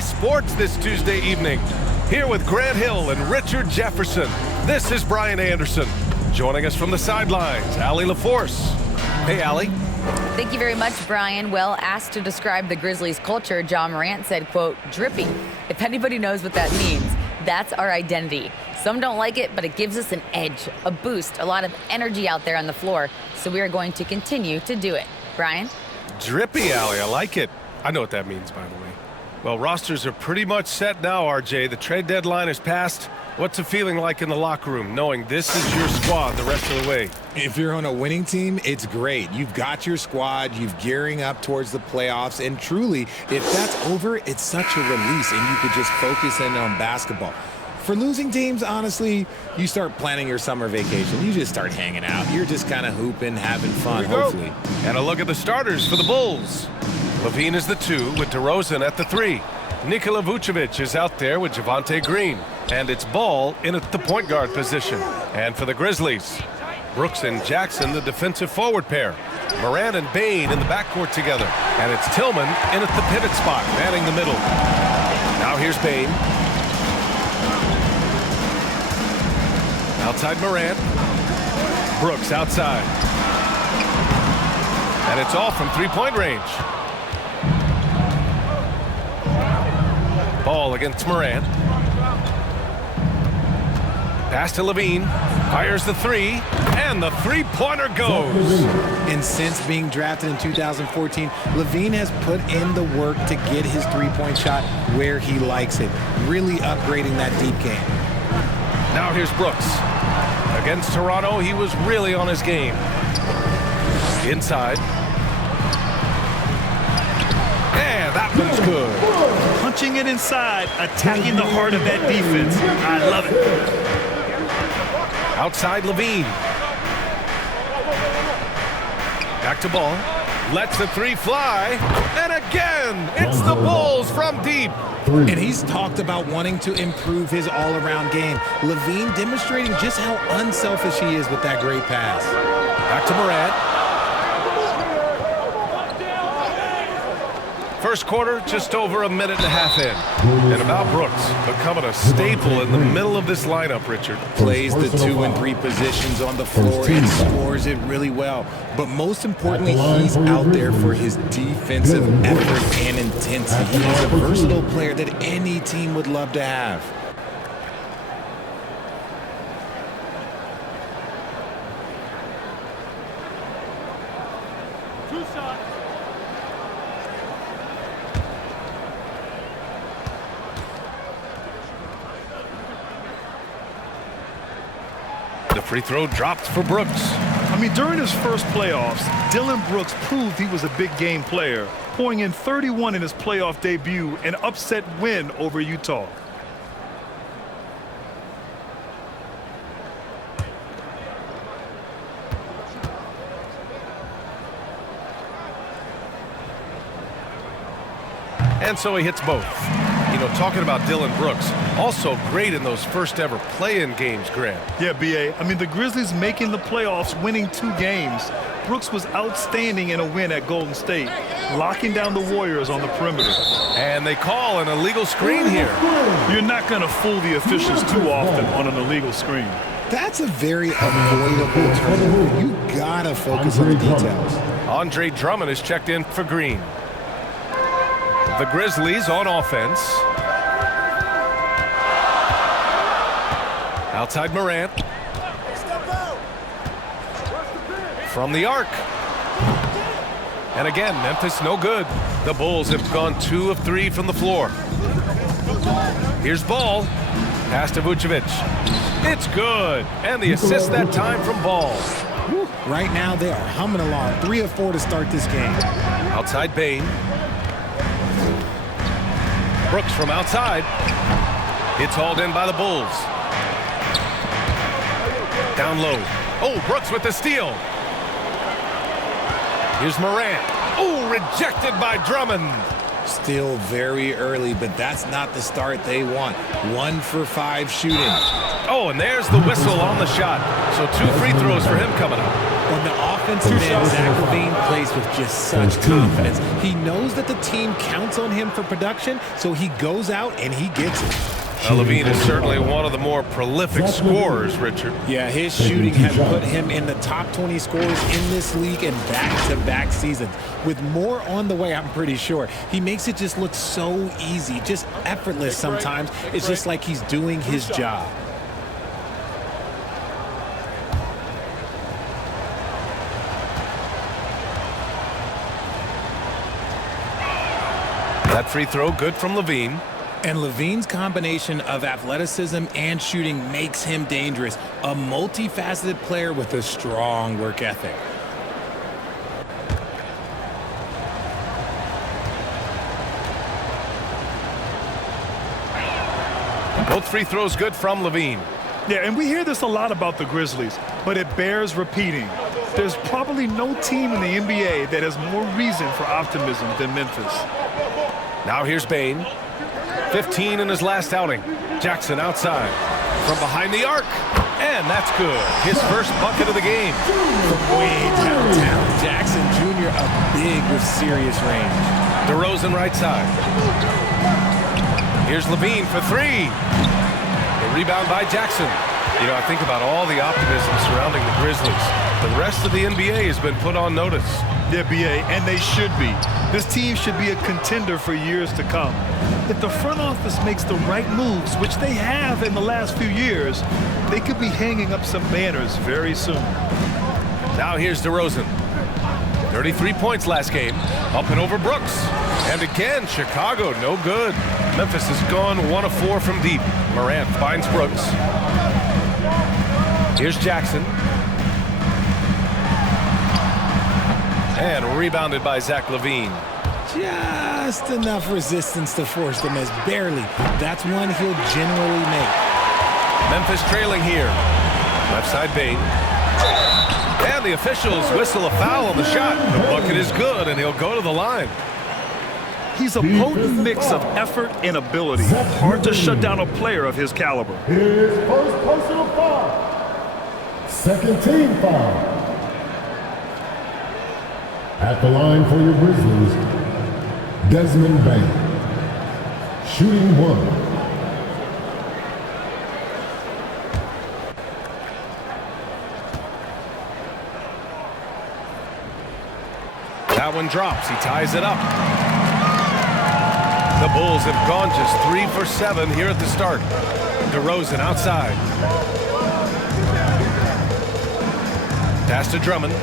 NBA sports this Tuesday evening. Here with Grant Hill and Richard Jefferson, this is Brian Anderson. Joining us from the sidelines, Allie LaForce. Hey, Allie. Thank you very much, Brian. Well, asked to describe the Grizzlies' culture, John Morant said, quote, drippy. If anybody knows what that means, that's our identity. Some don't like it, but it gives us an edge, a boost, a lot of energy out there on the floor. So we are going to continue to do it. Brian? Drippy, Allie. I like it. I know what that means, by the way. Well, rosters are pretty much set now, RJ. The trade deadline is passed. What's it feeling like in the locker room, knowing this is your squad the rest of the way? If you're on a winning team, it's great. You've got your squad, you're gearing up towards the playoffs, and truly, if that's over, it's such a release, and you could just focus in on basketball. For losing teams, honestly, you start planning your summer vacation. You just start hanging out. You're just kind of hooping, having fun, hopefully. And a look at the starters for the Bulls. LaVine is the 2 with DeRozan at the 3. Nikola Vucevic is out there with Javonte Green. And it's Ball in at the point guard position. And for the Grizzlies, Brooks and Jackson, the defensive forward pair. Morant and Bain in the backcourt together. And it's Tillman in at the pivot spot, manning the middle. Now here's Bain. Outside Morant. Brooks outside. And it's all from three-point range. Ball against Morant. Pass to LaVine. Fires the 3. And the three-pointer goes. And since being drafted in 2014, LaVine has put in the work to get his three-point shot where he likes it. Really upgrading that deep game. Now here's Brooks. Against Toronto, he was really on his game. Inside. And that one's good. Punching it inside, attacking the heart of that defense. I love it. Outside LaVine. Back to Ball. Lets the 3 fly. And again, it's the Bulls from deep. And he's talked about wanting to improve his all-around game. LaVine demonstrating just how unselfish he is with that great pass. Back to Morant. First quarter, just over a minute and a half in. And about Brooks, becoming a staple in the middle of this lineup, Richard. Plays the 2 and 3 positions on the floor and scores it really well. But most importantly, he's out there for his defensive effort and intensity. He's a versatile player that any team would love to have. The free throw dropped for Brooks. I mean, during his first playoffs, Dillon Brooks proved he was a big game player, pouring in 31 in his playoff debut, an upset win over Utah. And so he hits both. You know, talking about Dillon Brooks, also great in those first ever play-in games, Grant. Yeah, B.A. I mean, the Grizzlies making the playoffs, winning 2 games. Brooks was outstanding in a win at Golden State, locking down the Warriors on the perimeter. And they call an illegal screen here. You're not going to fool the officials too often on an illegal screen. That's a very avoidable turnover. You gotta focus on the details. Andre Drummond is checked in for Green. The Grizzlies on offense. Outside Morant. From the arc. And again, Memphis no good. The Bulls have gone 2 of 3 from the floor. Here's Ball. Pass to Vucevic. It's good. And the assist that time from Ball. Right now they are humming along. 3 of 4 to start this game. Outside Bain. Brooks from outside. It's hauled in by the Bulls. Down low. Oh, Brooks with the steal. Here's Morant. Oh, rejected by Drummond. Still very early, but that's not the start they want. 1 for 5 shooting. Oh, and there's the whistle on the shot. So 2 free throws for him coming up. On the offensive end, Zach LaVine plays with just such confidence. He knows that the team counts on him for production, so he goes out and he gets it. LaVine is certainly one of the more prolific scorers, Richard. Yeah, his shooting has put him in the top 20 scorers in this league in back-to-back seasons. With more on the way, I'm pretty sure. He makes it just look so easy, just effortless sometimes. It's just like he's doing his job. That free throw good from LaVine. And LaVine's combination of athleticism and shooting makes him dangerous. A multifaceted player with a strong work ethic. Both free throws good from LaVine. Yeah, and we hear this a lot about the Grizzlies, but it bears repeating. There's probably no team in the NBA that has more reason for optimism than Memphis. Now here's Bane. 15 in his last outing. Jackson outside. From behind the arc. And that's good. His first bucket of the game. From way downtown, Jackson Jr. up big with serious range. DeRozan right side. Here's LaVine for three. The rebound by Jackson. You know, I think about all the optimism surrounding the Grizzlies. The rest of the NBA has been put on notice. The NBA, and they should be. This team should be a contender for years to come. If the front office makes the right moves, which they have in the last few years, they could be hanging up some banners very soon. Now here's DeRozan. 33 points last game. Up and over Brooks. And again, Chicago, no good. Memphis has gone 1 of 4 from deep. Morant finds Brooks. Here's Jackson. And rebounded by Zach LaVine. Just enough resistance to force the miss. Barely. That's one he'll generally make. Memphis trailing here. Left side Bane. And the officials whistle a foul on the shot. The bucket is good, and he'll go to the line. He's a potent mix of effort and ability. Hard to shut down a player of his caliber. His first personal foul. Second team foul. At the line for your Grizzlies, Desmond Bane. Shooting 1. That one drops. He ties it up. The Bulls have gone just 3 for 7 here at the start. DeRozan outside. Pass to Drummond.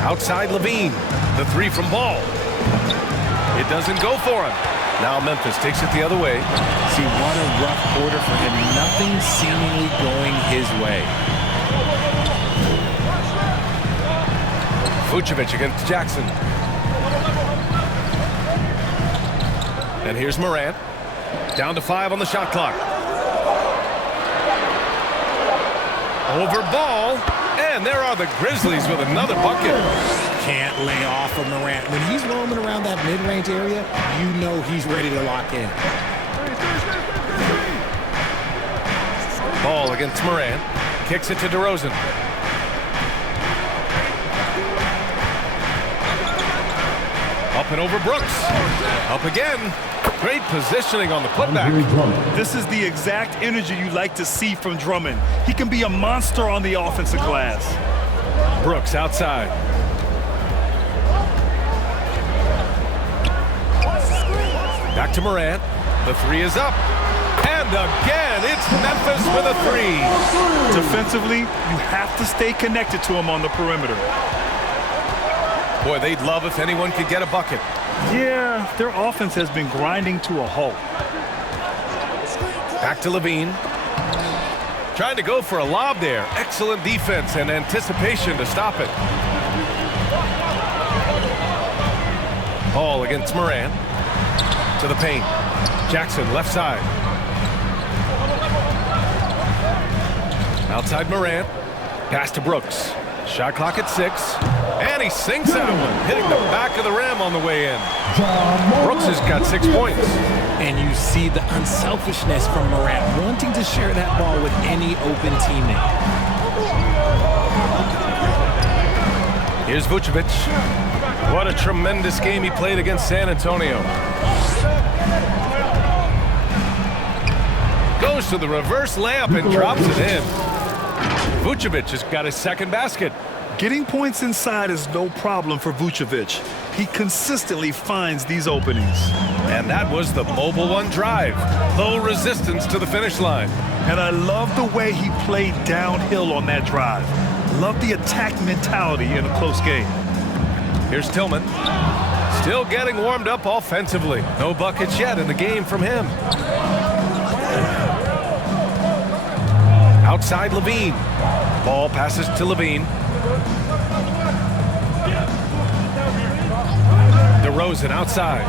Outside LaVine. The three from Ball. It doesn't go for him. Now Memphis takes it the other way. See, what a rough quarter for him. Nothing seemingly going his way. Vucevic against Jackson. And here's Morant. Down to 5 on the shot clock. Over Ball. And there are the Grizzlies with another bucket. Can't lay off of Morant. When he's roaming around that mid-range area, you know he's ready to lock in. Ball against Morant. Kicks it to DeRozan. Up and over Brooks. Up again. Great positioning on the putback. This is the exact energy you like to see from Drummond. He can be a monster on the offensive glass. Brooks outside. Back to Morant. The three is up. And again, it's Memphis with a three. Defensively, you have to stay connected to him on the perimeter. Boy, they'd love if anyone could get a bucket. Yeah, their offense has been grinding to a halt. Back to LaVine. Trying to go for a lob there. Excellent defense and anticipation to stop it. Ball against Morant. To the paint. Jackson left side. Outside Morant. Pass to Brooks. Shot clock at 6. And he sinks that one, hitting the back of the rim on the way in. Brooks has got 6 points. And you see the unselfishness from Morant, wanting to share that ball with any open teammate. Here's Vucevic. What a tremendous game he played against San Antonio. Goes to the reverse layup and drops it in. Vucevic has got his second basket. Getting points inside is no problem for Vucevic. He consistently finds these openings. And that was the Mobile One drive. Low resistance to the finish line. And I love the way he played downhill on that drive. Love the attack mentality in a close game. Here's Tillman. Still getting warmed up offensively. No buckets yet in the game from him. Outside Levine. Ball passes to Levine. DeRozan outside.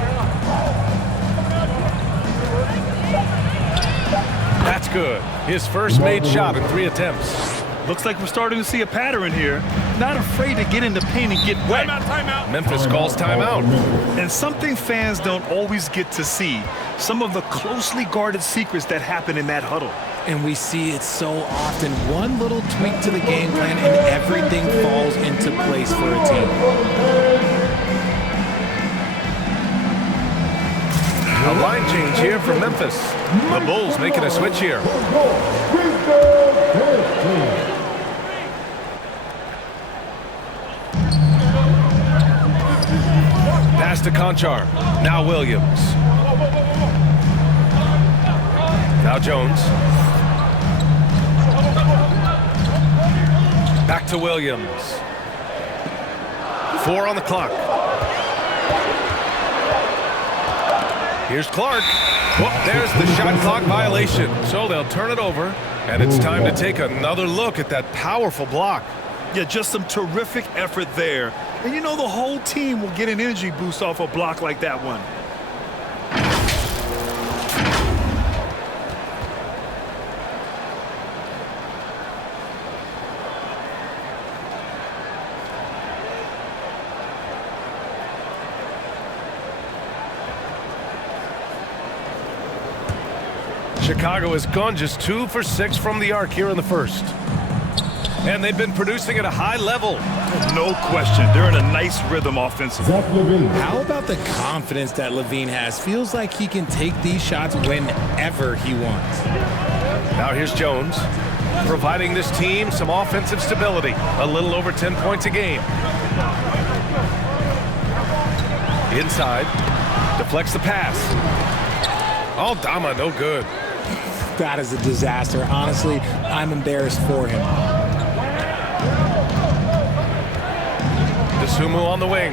That's good. His first made shot in 3 attempts. Looks like we're starting to see a pattern here. Not afraid to get in the paint and get wet. Timeout. Memphis calls timeout. And something fans don't always get to see. Some of the closely guarded secrets that happen in that huddle. And we see it so often. One little tweak to the game plan and everything falls into place for a team. A line change here for Memphis. The Bulls making a switch here. Pass to Conchar. Now Williams. Now Jones. Back to Williams. 4 on the clock. Here's Clark. Well, there's the shot clock violation. So they'll turn it over, and it's time to take another look at that powerful block. Yeah, just some terrific effort there. And you know the whole team will get an energy boost off a block like that one. Chicago has gone just 2 for 6 from the arc here in the first. And they've been producing at a high level. No question. They're in a nice rhythm offensively. How about the confidence that Levine has? Feels like he can take these shots whenever he wants. Now here's Jones, providing this team some offensive stability. A little over 10 points a game. Inside. Deflects the pass. Aldama, no good. That is a disaster. Honestly, I'm embarrassed for him. Sumu on the wing.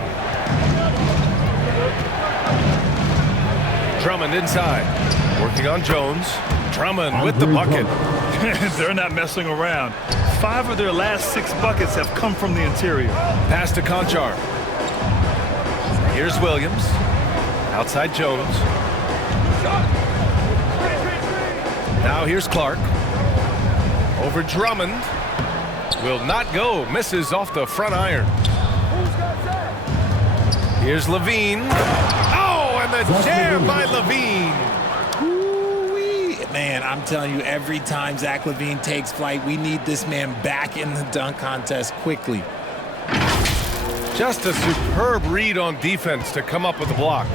Drummond inside. Working on Jones. Drummond with the bucket. They're not messing around. 5 of their last 6 buckets have come from the interior. Pass to Conchar. Here's Williams. Outside Jones. Now here's Clark. Over Drummond. Will not go. Misses off the front iron. Here's Levine. Oh, and the jam by Levine. Ooh-wee. Man, I'm telling you, every time Zach LaVine takes flight, we need this man back in the dunk contest quickly. Just a superb read on defense to come up with the block.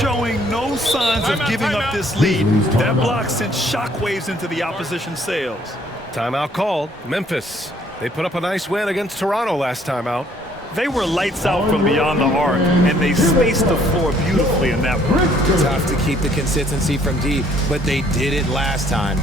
Showing no signs of giving up this lead. That block sent shockwaves into the opposition sails. Timeout called. Memphis. They put up a nice win against Toronto last time out. They were lights out from beyond the arc, and they spaced the floor beautifully in that one. Tough to keep the consistency from deep, but they did it last time.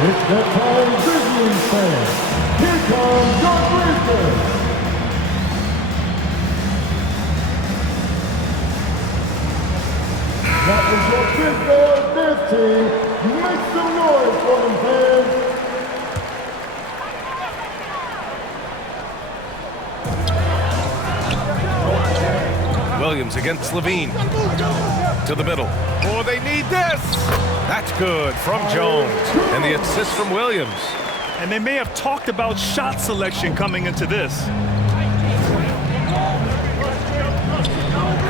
It's that time, Grizzlies fans. Here comes your Grizzlies. That is your fifth board dance team. Make some noise for them, fans. Williams against Levine. To the middle. Oh, they need this. That's good from Jones. And the assist from Williams. And they may have talked about shot selection coming into this.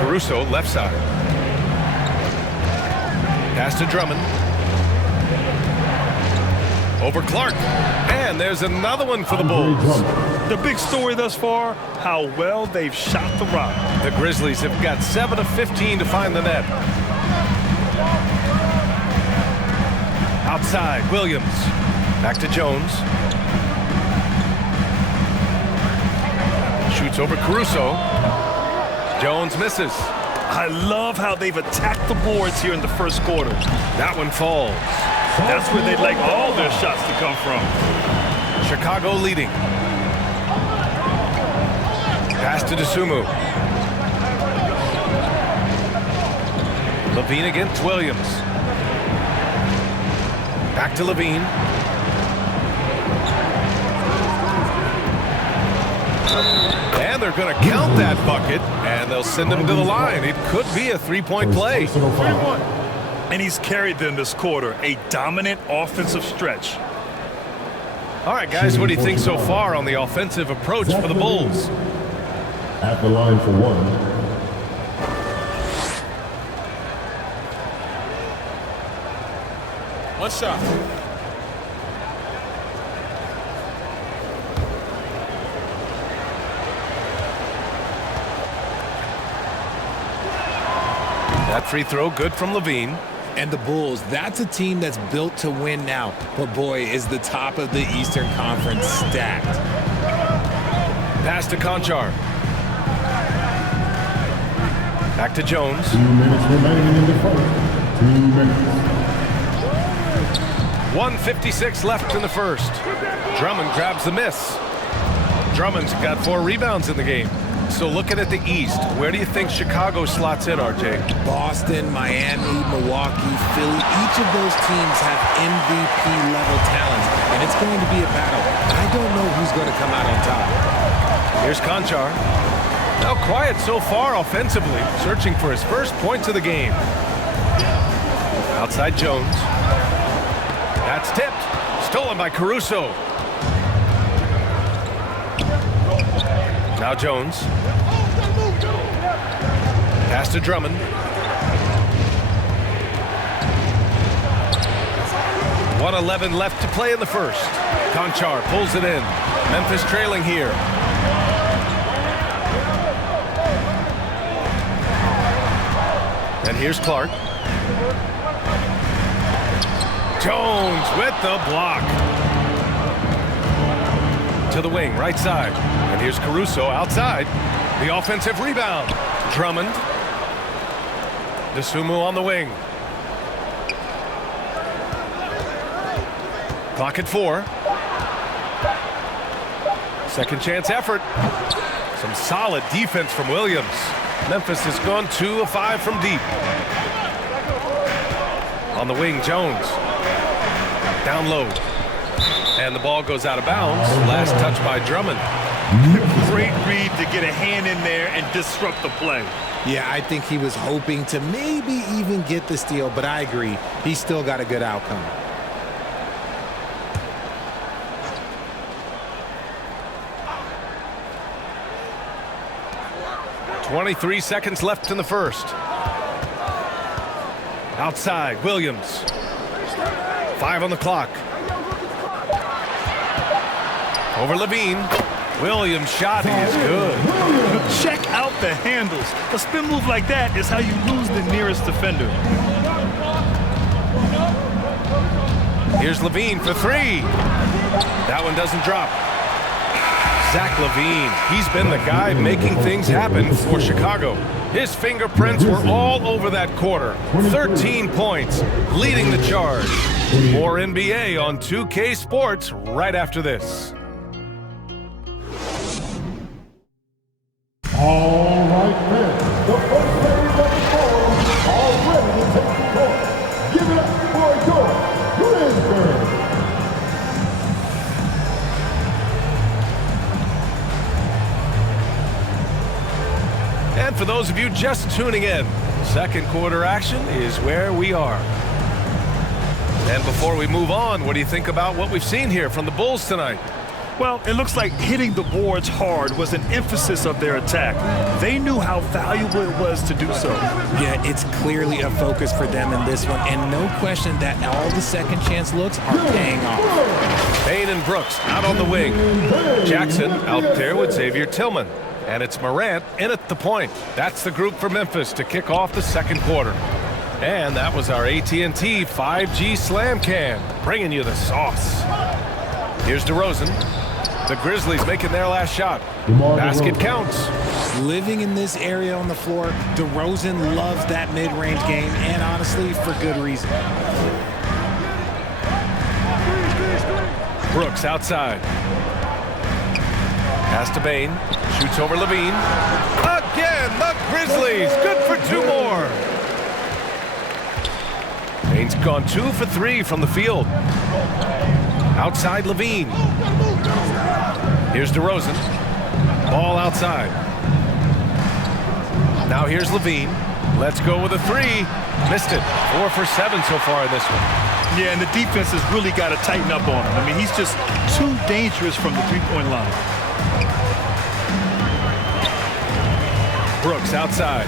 Caruso, left side. Pass to Drummond. Over Clark. And there's another one for the Bulls. The big story thus far, how well they've shot the rock. The Grizzlies have got 7 of 15 to find the net. Outside, Williams. Back to Jones. Shoots over Caruso. Jones misses. I love how they've attacked the boards here in the first quarter. That one falls. That's where they'd like all their shots to come from. Chicago leading. Pass to Dosunmu. Levine against Williams. Back to Levine. And they're going to count that bucket, and they'll send him to the line. It could be a three-point play. And he's carried them this quarter, a dominant offensive stretch. All right, guys, what do you think so far on the offensive approach for the Bulls? At the line for one. One shot. That free throw good from Levine. And the Bulls, that's a team that's built to win now. But boy, is the top of the Eastern Conference stacked. Pass to Conchar. Back to Jones. 2 minutes remaining in the first. 2 minutes. 1:56 left in the first. Drummond grabs the miss. Drummond's got 4 rebounds in the game. So looking at the East, where do you think Chicago slots in, RJ? Boston, Miami, Milwaukee, Philly, each of those teams have MVP-level talent, and it's going to be a battle. I don't know who's going to come out on top. Here's Conchar. Now quiet so far offensively, searching for his first points of the game. Outside Jones. That's tipped. Stolen by Caruso. Now Jones. Pass to Drummond. .111 left to play in the first. Conchar pulls it in. Memphis trailing here. And here's Clark. Jones with the block. To the wing, right side. And here's Caruso outside. The offensive rebound. Drummond. Dosunmu on the wing. Clock at 4. Second chance effort. Some solid defense from Williams. Memphis has gone 2 of 5 from deep. On the wing, Jones. Down low. And the ball goes out of bounds. Last touch by Drummond. Great read to get a hand in there and disrupt the play. Yeah, I think he was hoping to maybe even get the steal, but I agree. He's still got a good outcome. .23 seconds left in the first. Outside, Williams. 5 on the clock. Over Levine. Williams' shot is good. Check out the handles. A spin move like that is how you lose the nearest defender. Here's Levine for 3. That one doesn't drop. Zach Levine, he's been the guy making things happen for Chicago. His fingerprints were all over that quarter. 13 points, leading the charge. More NBA on 2K Sports right after this. All right, fans. The first players of the forum are ready to take the court. Give it up for your Grizzles. And for those of you just tuning in, second quarter action is where we are. And before we move on, what do you think about what we've seen here from the Bulls tonight? Well, it looks like hitting the boards hard was an emphasis of their attack. They knew how valuable it was to do so. Yeah, it's clearly a focus for them in this one, and no question that all the second chance looks are paying off. Payne and Brooks out on the wing. Jackson out there with Xavier Tillman. And it's Morant in at the point. That's the group for Memphis to kick off the second quarter. And that was our AT&T 5G Slam Cam, bringing you the sauce. Here's DeRozan. The Grizzlies making their last shot. Basket counts. Living in this area on the floor, DeRozan loves that mid-range game, and honestly, for good reason. Brooks outside. Pass to Payne. Shoots over Levine. Again, the Grizzlies. Good for two more. Payne's gone 2 for 3 from the field. Outside Levine. Here's DeRozan. Ball outside. Now here's Levine. Let's go with a 3. Missed it. 4 for 7 so far in this one. Yeah, and the defense has really got to tighten up on him. I mean, he's just too dangerous from the three-point line. Brooks outside.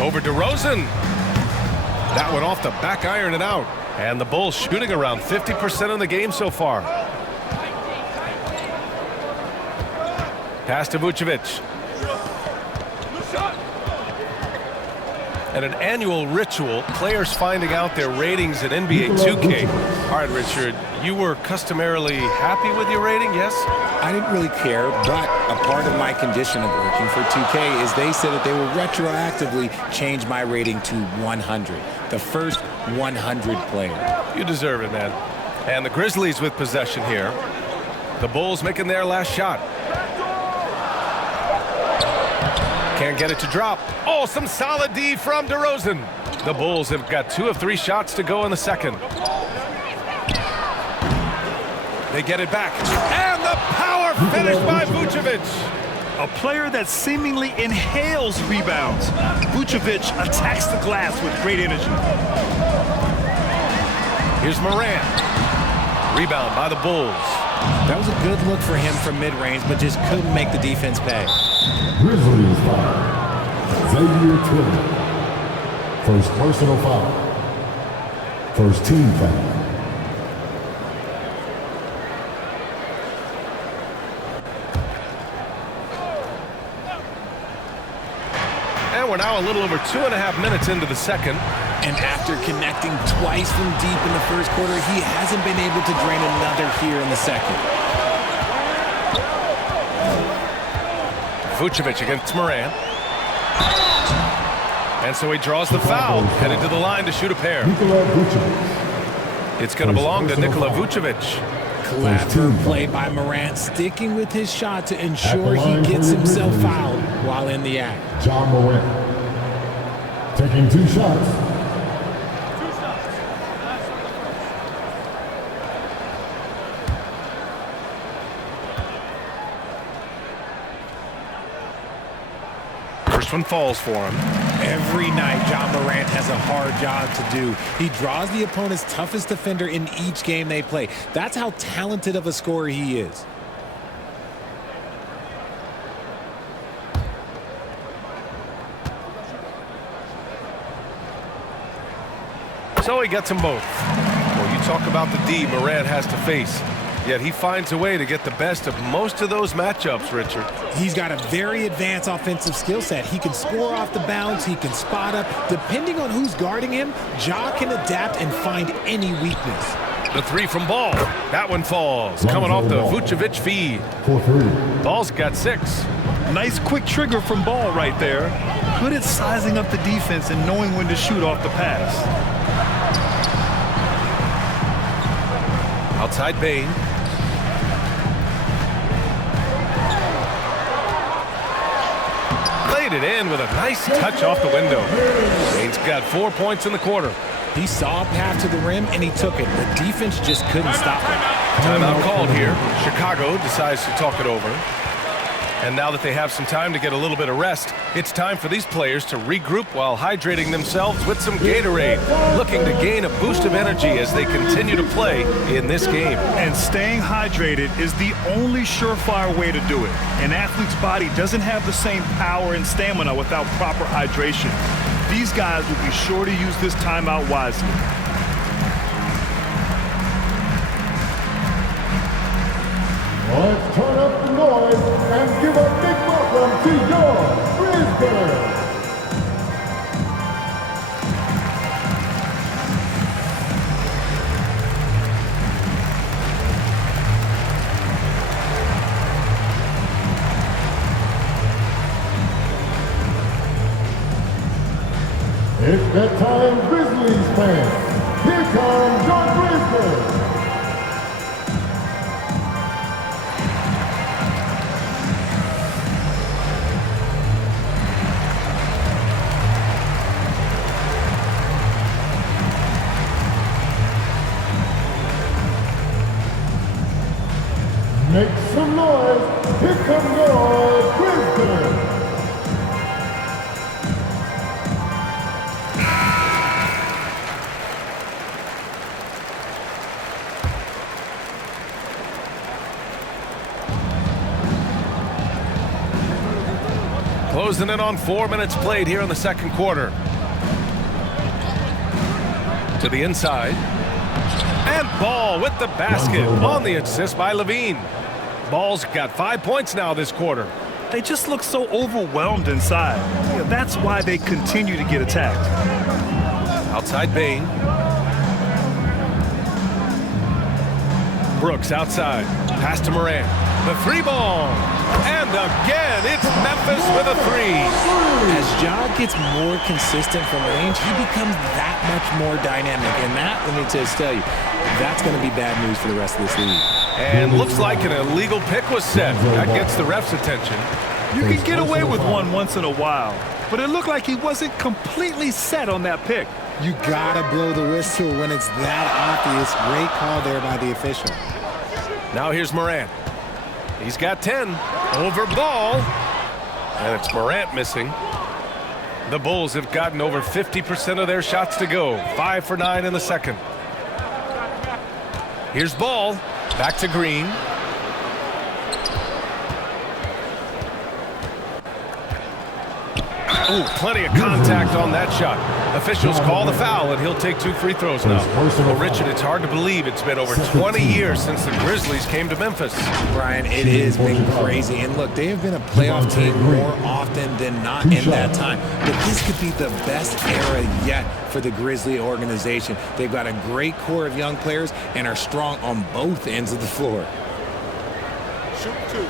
Over DeRozan. That one off the back iron and out. And the Bulls shooting around 50% in the game so far. Pass to Vucevic. And an annual ritual, players finding out their ratings in NBA 2K. All right, Richard, you were customarily happy with your rating, yes? I didn't really care, but a part of my condition of working for 2K is they said that they will retroactively change my rating to 100. The first 100 player. You deserve it, man. And the Grizzlies with possession here. The Bulls making their last shot. Can't get it to drop. Oh, some solid D from DeRozan. The Bulls have got 2 of 3 shots to go in the second. They get it back. And the power finish by Vucevic. A player that seemingly inhales rebounds. Vucevic attacks the glass with great energy. Here's Morant. Rebound by the Bulls. That was a good look for him from mid-range, but just couldn't make the defense pay. Grizzlies foul. Xavier Tillman. First personal foul. First team foul. And we're now a little over 2.5 minutes into the second. And after connecting twice from deep in the first quarter, he hasn't been able to drain another here in the second. Vucevic against Morant. And so he draws the foul, headed to the line to shoot a pair. It's going to belong to Nikola Vucevic. Clever play by Morant, sticking with his shot to ensure he gets himself fouled while in the act. John Morant taking 2 shots. First one falls for him. Every night, John Morant has a hard job to do. He draws the opponent's toughest defender in each game they play. That's how talented of a scorer he is. So he gets them both. Well, you talk about the D Morant has to face. Yet he finds a way to get the best of most of those matchups, Richard. He's got a very advanced offensive skill set. He can score off the bounce. He can spot up. Depending on who's guarding him, Ja can adapt and find any weakness. The 3 from Ball. That one falls. Coming off the Vucevic feed. Ball's got 6. Nice quick trigger from Ball right there. Good at sizing up the defense and knowing when to shoot off the pass. Outside Bain. Played it in with a nice touch off the window. Bain's got 4 points in the quarter. He saw a path to the rim, and he took it. The defense just couldn't stop him. Timeout called here. Chicago decides to talk it over. And now that they have some time to get a little bit of rest, it's time for these players to regroup while hydrating themselves with some Gatorade, looking to gain a boost of energy as they continue to play in this game. And staying hydrated is the only surefire way to do it. An athlete's body doesn't have the same power and stamina without proper hydration. These guys will be sure to use this timeout wisely. Let's turn up the noise and give a big welcome to your Grizzles. It's that time, Grizzlies fans. Here comes your Grizzlies. Make some noise. Here come your Grizzlies. Closing in on 4 minutes played here in the second quarter. To the inside. And Ball with the basket on the assist by Levine. Ball's got 5 points now this quarter. They just look so overwhelmed inside. Yeah, that's why they continue to get attacked. Outside Bain. Brooks outside. Pass to Morant. The three ball. And again, it's Memphis with a three. As Ja gets more consistent from range, he becomes that much more dynamic. And that, let me just tell you, that's going to be bad news for the rest of this league. And looks like an illegal pick was set. That gets the ref's attention. You can get away with one once in a while, but it looked like he wasn't completely set on that pick. You got to blow the whistle when it's that obvious. Great call there by the official. Now here's Morant. He's got 10. Over Ball. And it's Morant missing. The Bulls have gotten over 50% of their shots to go. 5 for 9 in the second. Here's Ball. Back to Green. Ooh, plenty of contact on that shot. Officials call the foul, and he'll take 2 free throws now. Well, Richard, it's hard to believe it's been over 20 years since the Grizzlies came to Memphis. Brian, it has been crazy. And look, they have been a playoff team more often than not in that time. But this could be the best era yet for the Grizzly organization. They've got a great core of young players and are strong on both ends of the floor. Shoot 2.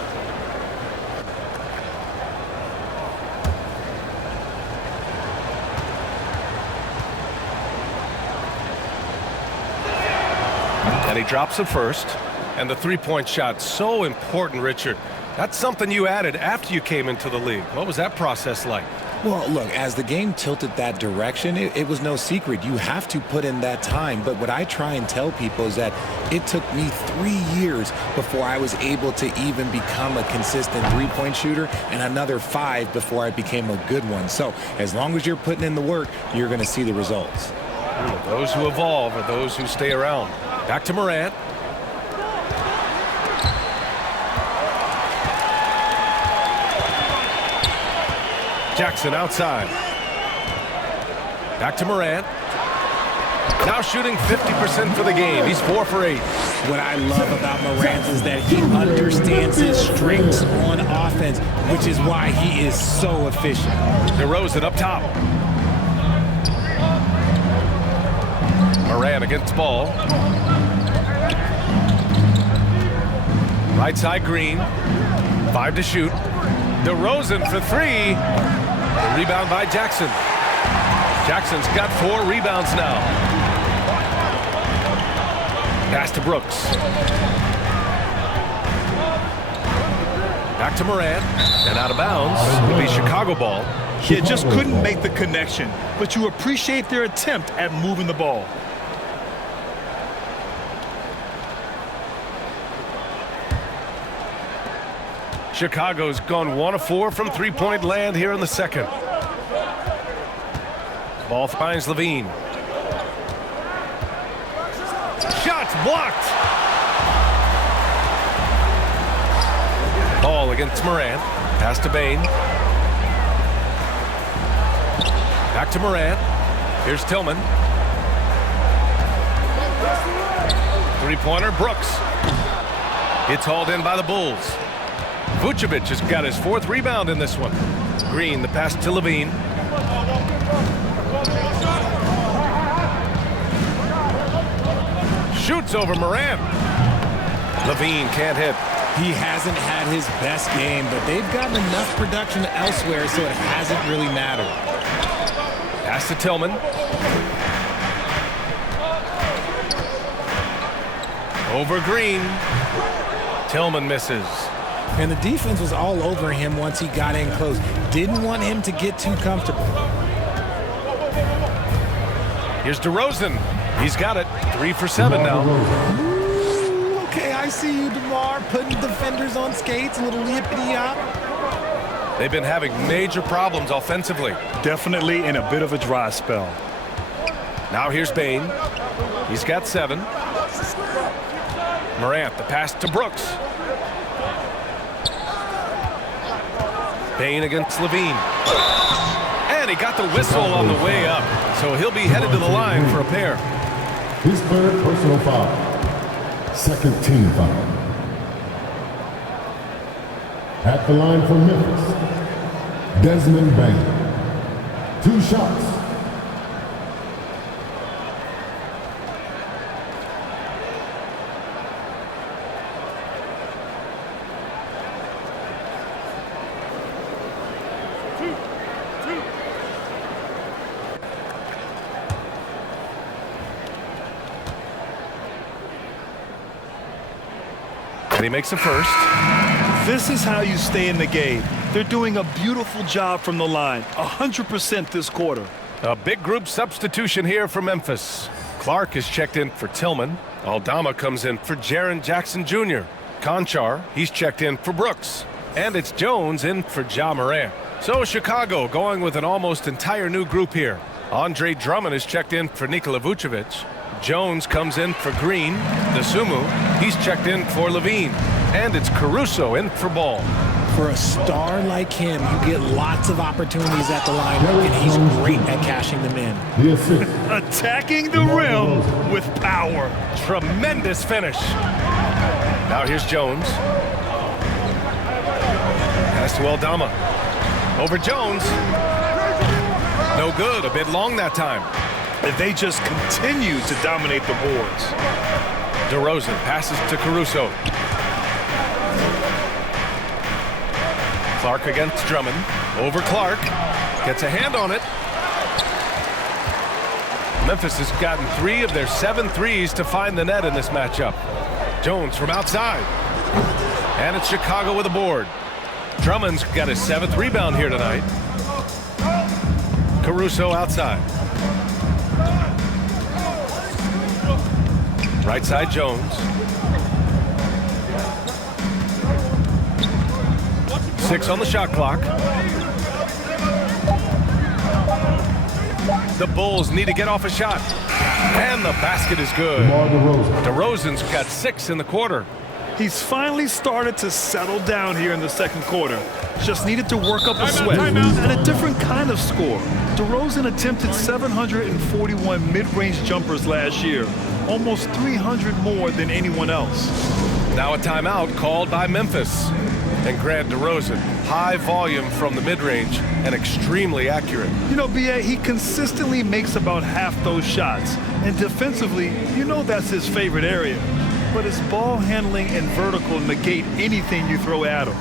And he drops it first. And the three-point shot, so important, Richard. That's something you added after you came into the league. What was that process like? Well, look, as the game tilted that direction, it was no secret. You have to put in that time. But what I try and tell people is that it took me 3 years before I was able to even become a consistent three-point shooter, and another 5 before I became a good one. So as long as you're putting in the work, you're going to see the results. Those who evolve are those who stay around. Back to Morant. Jackson outside. Back to Morant. Now shooting 50% for the game. He's 4 for 8. What I love about Morant is that he understands his strengths on offense, which is why he is so efficient. DeRozan up top. Morant against Ball. Right side Green. 5 to shoot. DeRozan for 3. The rebound by Jackson. Jackson's got 4 rebounds now. Pass to Brooks. Back to Morant, and out of bounds. It'll be Chicago ball. He just couldn't make the connection, but you appreciate their attempt at moving the ball. Chicago's gone 1 of 4 from three-point land here in the second. Ball finds Levine. Shots blocked. Ball against Morant. Pass to Bain. Back to Morant. Here's Tillman. Three-pointer, Brooks. It's hauled in by the Bulls. Vucevic has got his 4th rebound in this one. Green, the pass to Levine. Shoots over Morant. Levine can't hit. He hasn't had his best game, but they've gotten enough production elsewhere, so it hasn't really mattered. Pass to Tillman. Over Green. Tillman misses. And the defense was all over him once he got in close. Didn't want him to get too comfortable. Here's DeRozan. He's got it. 3 for 7 now. Ooh, okay, I see you, DeMar, putting defenders on skates, a little yippity-yop. They've been having major problems offensively. Definitely in a bit of a dry spell. Now here's Bain. He's got 7. Morant, the pass to Brooks. Bain against Levine. And he got the whistle on the way up. So he'll be headed to the line for a pair. His 3rd personal foul. 2nd team foul. At the line for Memphis, Desmond Bain. 2 shots. And he makes a first. This is how you stay in the game. They're doing a beautiful job from the line. 100% this quarter. A big group substitution here for Memphis. Clark is checked in for Tillman. Aldama comes in for Jaren Jackson Jr. Conchar, he's checked in for Brooks. And it's Jones in for Ja Morant. So Chicago going with an almost entire new group here. Andre Drummond is checked in for Nikola Vucevic. Jones comes in for Green. Dosunmu, he's checked in for Levine. And it's Caruso in for Ball. For a star like him, you get lots of opportunities at the line, and he's great at cashing them in. The assist. Attacking the rim with power. Tremendous finish. Now here's Jones. Pass to Aldama. Over Jones. No good. A bit long that time. They just continue to dominate the boards. DeRozan passes to Caruso. Clark against Drummond. Over Clark. Gets a hand on it. Memphis has gotten 3 of their 7 threes to find the net in this matchup. Jones from outside. And it's Chicago with a board. Drummond's got his 7th rebound here tonight. Caruso outside. Right side Jones. 6 on the shot clock. The Bulls need to get off a shot. And the basket is good. DeRozan's got 6 in the quarter. He's finally started to settle down here in the second quarter. Just needed to work up a sweat and a different kind of score. DeRozan attempted 741 mid-range jumpers last year, almost 300 more than anyone else. Now a timeout called by Memphis. And Grant DeRozan, high volume from the mid-range and extremely accurate. You know, B.A., he consistently makes about half those shots. And defensively, you know that's his favorite area. But his ball handling and vertical negate anything you throw at him.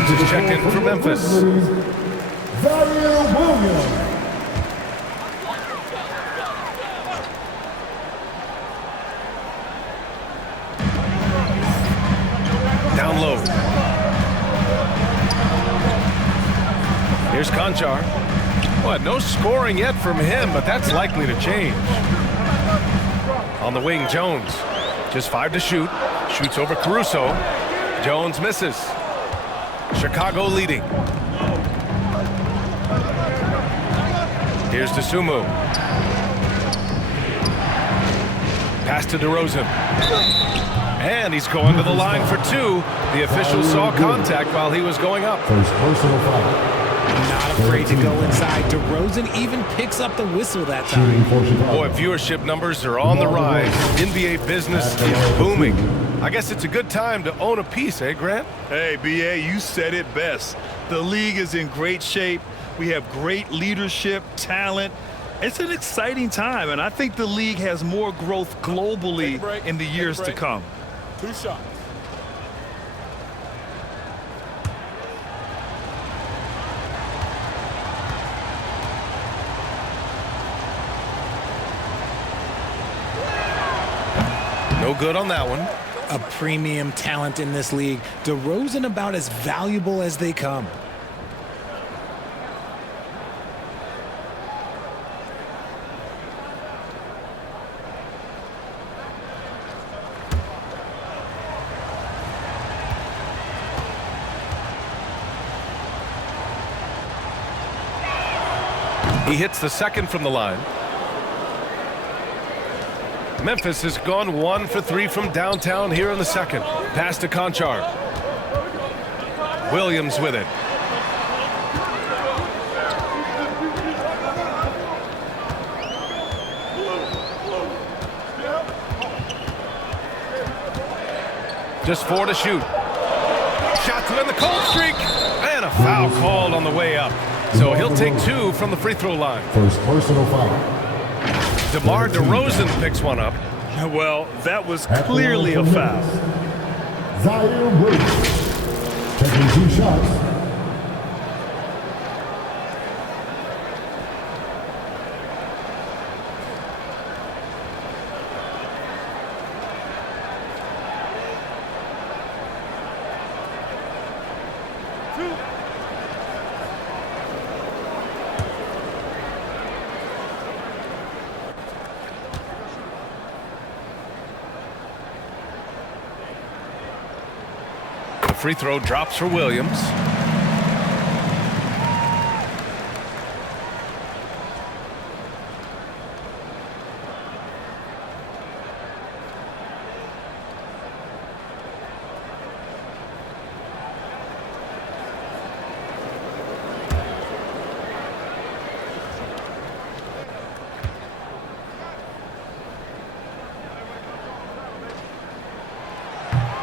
Williams is checked in for Memphis. Zaire Williams. Down low. Here's Conchar. What, no scoring yet from him, but that's likely to change. On the wing, Jones. Just 5 to shoot. Shoots over Caruso. Jones misses. Chicago leading. Here's DeSumo. Pass to DeRozan. And he's going to the line for 2. The official saw contact while he was going up. First personal foul. Not afraid to go inside. DeRozan even picks up the whistle that time. Boy, viewership numbers are on the rise. NBA business is booming. I guess it's a good time to own a piece, eh, Grant? Hey, B.A., you said it best. The league is in great shape. We have great leadership, talent. It's an exciting time, and I think the league has more growth globally in the years to come. 2 shots. No good on that one. A premium talent in this league. DeRozan about as valuable as they come. He hits the second from the line. Memphis has gone 1 for 3 from downtown here in the second. Pass to Conchar. Williams with it. Just 4 to shoot. Shots in the cold streak. And a foul called on the way up. So he'll take 2 from the free throw line. First personal foul. DeMar DeRozan picks one up. Well, that was clearly a foul. Zaire Williams. Taking 2 shots. Free throw drops for Williams.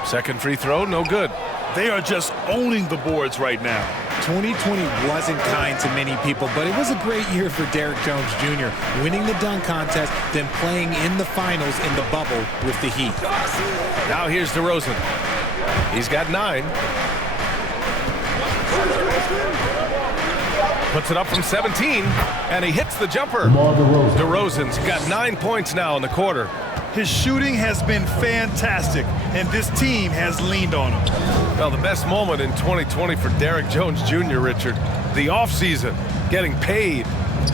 Second free throw, no good. They are just owning the boards right now. 2020 wasn't kind to many people, but it was a great year for Derrick Jones Jr., winning the dunk contest, then playing in the finals in the bubble with the Heat. Now here's DeRozan. He's got 9. Puts it up from 17, and he hits the jumper. DeRozan's got 9 points now in the quarter. His shooting has been fantastic, and this team has leaned on him. Well, the best moment in 2020 for Derrick Jones Jr., Richard, the offseason, getting paid.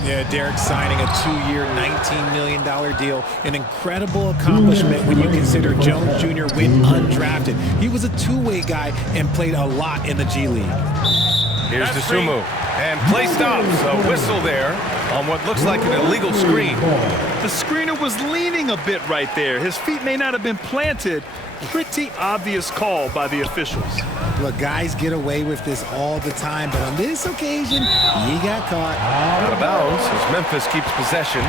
Yeah, Derrick signing a 2-year, $19 million deal. An incredible accomplishment when you consider Jones Jr. went undrafted. He was a two-way guy and played a lot in the G League. Here's DeSumo, and play stops. A whistle there on what looks like an illegal screen. The screener was leaning a bit right there. His feet may not have been planted. Pretty obvious call by the officials. Look, guys get away with this all the time, but on this occasion, he got caught. Out of bounds as Memphis keeps possession.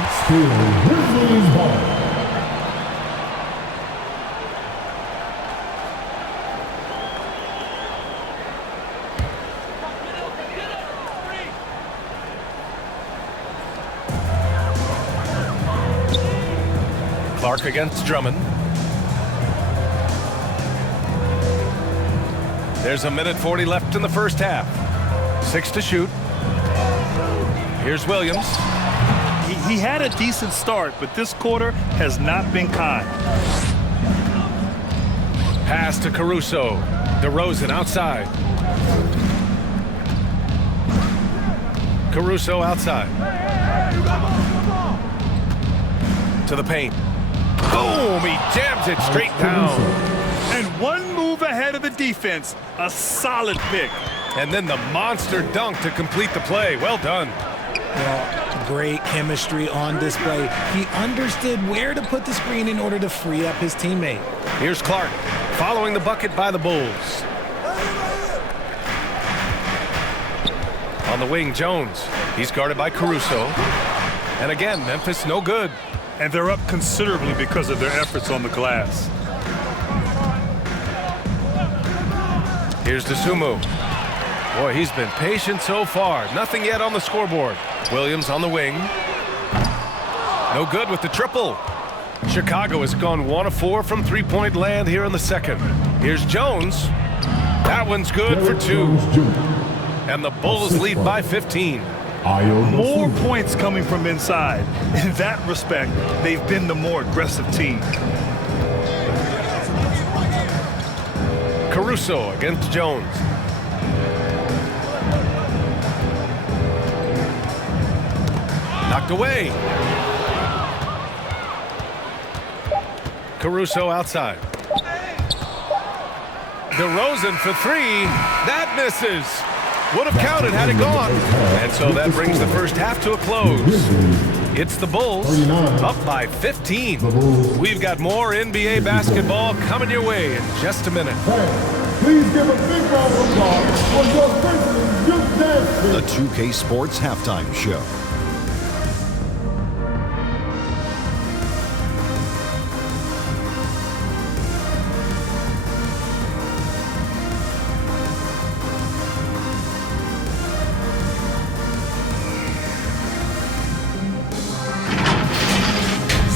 Grizzlies ball. Clark against Drummond. There's 1:40 left in the first half. 6 to shoot. Here's Williams. He had a decent start, but this quarter has not been kind. Pass to Caruso. DeRozan outside. Caruso outside. To the paint. Boom! He jams it straight down. And one move ahead of the defense. A solid pick. And then the monster dunk to complete the play. Well done. Well, great chemistry on display. He understood where to put the screen in order to free up his teammate. Here's Clark, following the bucket by the Bulls. On the wing, Jones. He's guarded by Caruso. And again, Memphis no good. And they're up considerably because of their efforts on the glass. Here's DeSumo. Boy, he's been patient so far. Nothing yet on the scoreboard. Williams on the wing. No good with the triple. Chicago has gone 1 of 4 from three-point land here in the second. Here's Jones. That one's good for 2. And the Bulls lead by 15. More points coming from inside. In that respect, they've been the more aggressive team. Caruso against Jones. Knocked away. Caruso outside. DeRozan for 3. That misses. Would have counted had it gone. And so that brings the first half to a close. It's the Bulls up by 15. We've got more NBA basketball coming your way in just a minute. Please give a big round of applause for your Grizzlies Youth Dance Team. The 2K Sports Halftime Show.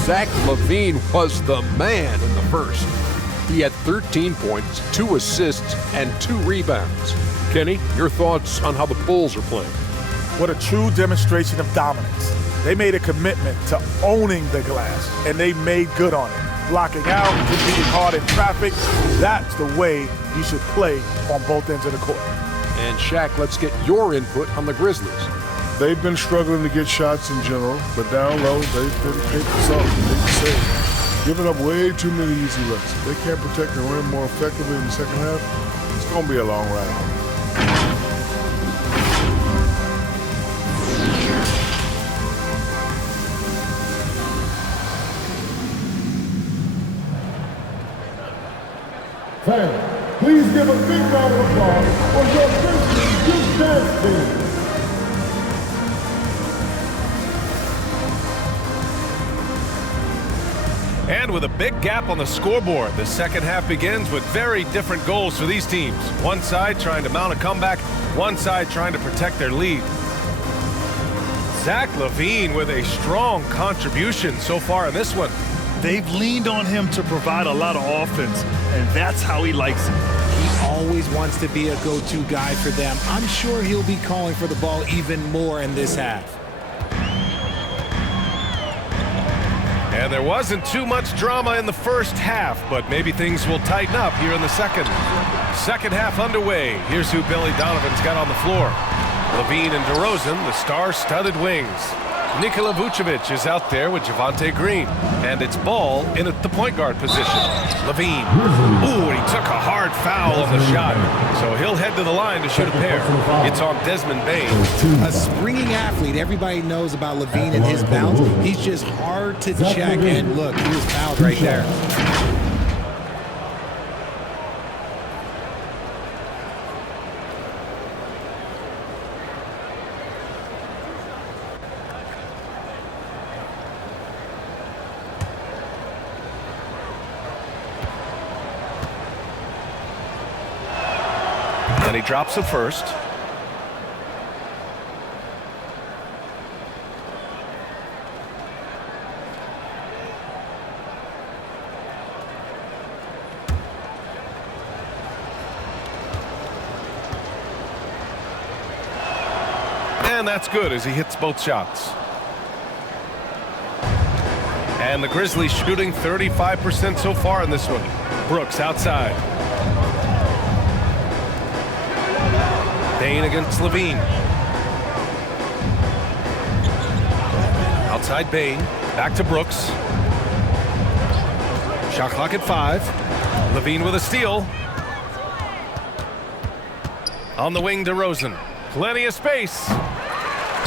Zach LaVine was the man in the first. He had 13 points, 2 assists, and 2 rebounds. Kenny, your thoughts on how the Bulls are playing? What a true demonstration of dominance. They made a commitment to owning the glass, and they made good on it. Blocking out, competing hard in traffic, that's the way you should play on both ends of the court. And Shaq, let's get your input on the Grizzlies. They've been struggling to get shots in general, but down low, they've been capable of giving up way too many easy looks. If they can't protect the rim more effectively in the second half, it's going to be a long ride home. Fans, please give a big round of applause for your Grizzlies Youth Dance Team. And with a big gap on the scoreboard, the second half begins with very different goals for these teams. One side trying to mount a comeback, one side trying to protect their lead. Zach LaVine with a strong contribution so far in this one. They've leaned on him to provide a lot of offense, and that's how he likes it. He always wants to be a go-to guy for them. I'm sure he'll be calling for the ball even more in this half. And there wasn't too much drama in the first half, but maybe things will tighten up here in the second. Second half underway. Here's who Billy Donovan's got on the floor. LaVine and DeRozan, the star-studded wings. Nikola Vucevic is out there with Javonte Green. And it's Ball in at the point guard position. LaVine. Ooh, and he took a hard foul on the shot. So he'll head to the line to shoot a pair. It's on Desmond Bane. A springing athlete. Everybody knows about LaVine and his bounce. He's just hard to check. And look, he was fouled right there. And he drops it first. And that's good as he hits both shots. And the Grizzlies shooting 35% so far in this one. Brooks outside. Bain against Levine. Outside Bain. Back to Brooks. Shot clock at 5. Levine with a steal. On the wing, DeRozan. Plenty of space.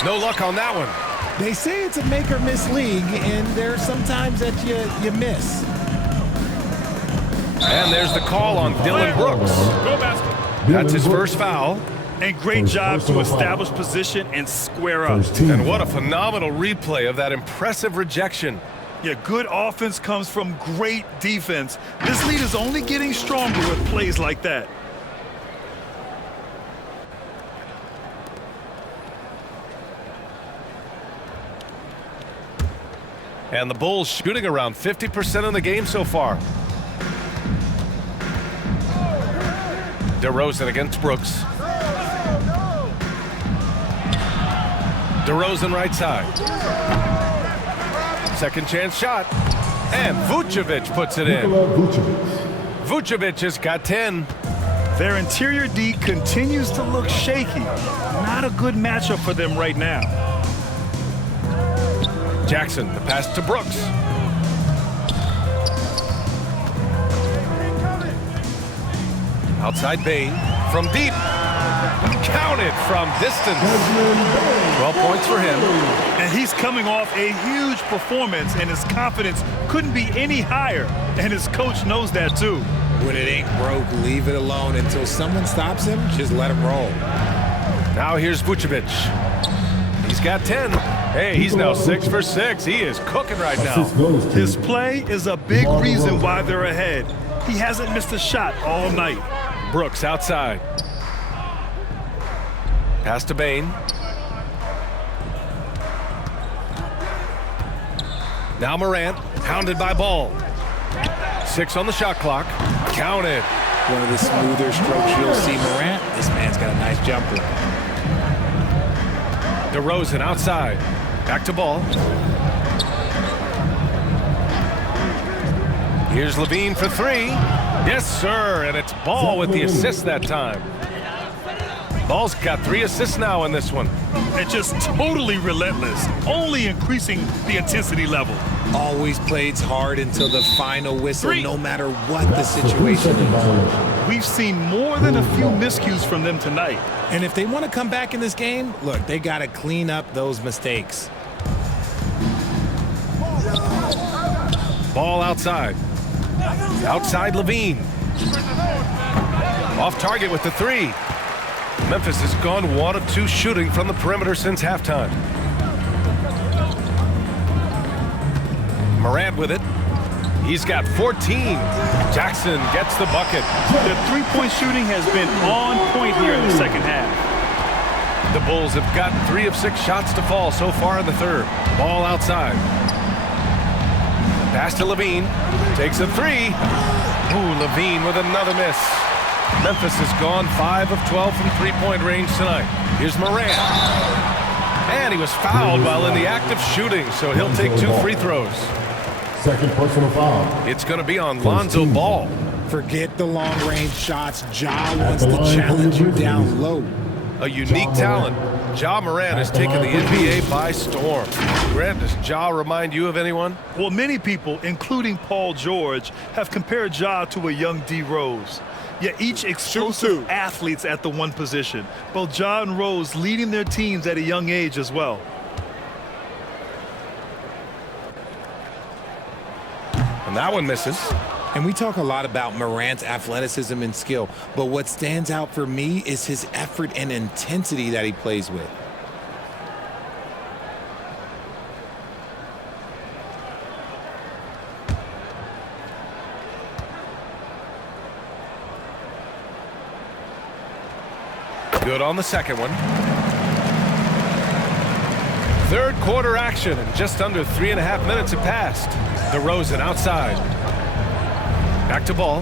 No luck on that one. They say it's a make-or-miss league, and there's sometimes that you miss. And there's the call on Dylan Brooks. That's his first foul. And great job to establish position and square up. And what a phenomenal replay of that impressive rejection. Yeah, good offense comes from great defense. This lead is only getting stronger with plays like that. And the Bulls shooting around 50% in the game so far. DeRozan against Brooks. DeRozan right side. Second chance shot. And Vucevic puts it in. Vucevic has got 10. Their interior D continues to look shaky. Not a good matchup for them right now. Jackson, the pass to Brooks. Outside Bain from deep. Counted from distance. 12 points for him. And he's coming off a huge performance, and his confidence couldn't be any higher. And his coach knows that too. When it ain't broke, leave it alone until someone stops him. Just let him roll. Now here's Vucevic. He's got 10. Hey, he's now 6 for 6. He is cooking right now. His play is a big reason why they're ahead. He hasn't missed a shot all night. Brooks outside. Pass to Bain. Now Morant, hounded by Ball. 6 on the shot clock. Counted. One of the smoother strokes you'll see Morant. This man's got a nice jumper. DeRozan outside. Back to Ball. Here's Levine for 3. Yes, sir. And it's Ball with the assist that time. Ball's got 3 assists now in this one. And just totally relentless, only increasing the intensity level. Always plays hard until the final whistle, no matter what the situation is. We've seen more than a few miscues from them tonight. And if they want to come back in this game, look, they got to clean up those mistakes. Ball outside. Outside Levine. Off target with the 3. Memphis has gone 1 of 2 shooting from the perimeter since halftime. Morant with it. He's got 14. Jackson gets the bucket. The three-point shooting has been on point here in the second half. The Bulls have gotten 3 of 6 shots to fall so far in the third. Ball outside. Pass to Levine. Takes a 3. Ooh, Levine with another miss. Memphis has gone 5 of 12 from three-point range tonight. Here's Morant. And he was fouled while in the act of shooting, so he'll take 2 free throws. Second personal foul. It's going to be on Lonzo Ball. Forget the long-range shots. Ja wants to challenge you down low. A unique talent. Ja Morant has taken the NBA by storm. Grant, does Ja remind you of anyone? Well, many people, including Paul George, have compared Ja to a young D. Rose. Yet each explosive athletes at the one position. Both Ja and Rose leading their teams at a young age as well. And that one misses. And we talk a lot about Morant's athleticism and skill, but what stands out for me is his effort and intensity that he plays with. Good on the second one. Third quarter action, and just under 3.5 minutes have passed. DeRozan outside. Back to Ball.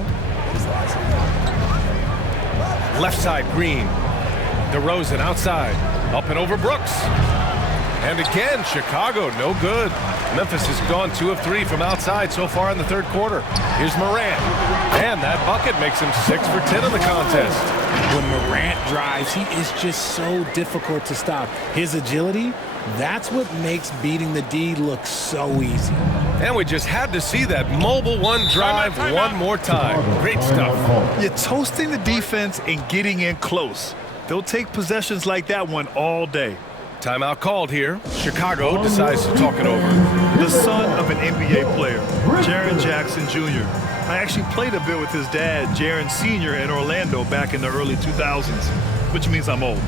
Left side, Green. DeRozan outside. Up and over Brooks. And again, Chicago, no good. Memphis has gone 2 of 3 from outside so far in the third quarter. Here's Morant. And that bucket makes him 6 for 10 in the contest. When Morant drives, he is just so difficult to stop. His agility, that's what makes beating the D look so easy. And we just had to see that mobile one drive one more time. Great stuff. You're toasting the defense and getting in close. They'll take possessions like that one all day. Timeout called here. Chicago decides to talk it over. The son of an NBA player, Jaren Jackson Jr. I actually played a bit with his dad, Jaren Sr. in Orlando back in the early 2000s, which means I'm old.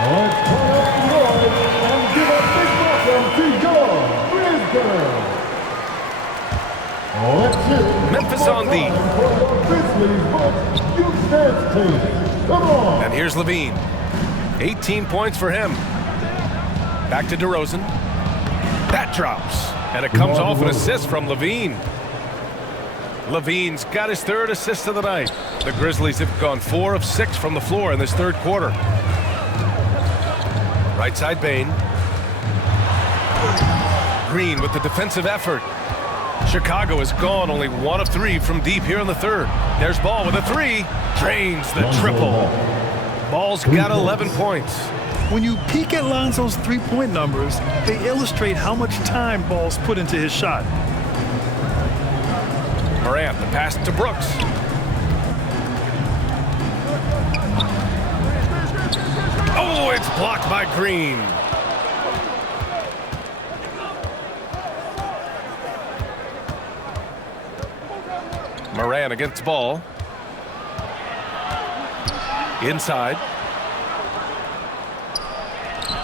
Let's turn up the noise and give a big welcome to your Grizzles. Let's hear it Memphis on the. for your Grizzlies youth dance team. Come on. And here's Levine. 18 points for him. Back to DeRozan. That drops. And it comes off an assist from Levine. Levine's got his 3rd assist of the night. The Grizzlies have gone 4 of 6 from the floor in this third quarter. Right side Bane. Green with the defensive effort. Chicago has gone only 1 of 3 from deep here in the third. There's Ball with a 3. Drains the triple. Ball's got 11 points. When you peek at Lonzo's three-point numbers, they illustrate how much time Ball's put into his shot. Morant, the pass to Brooks. Oh, it's blocked by Green. Morant against Ball. Inside.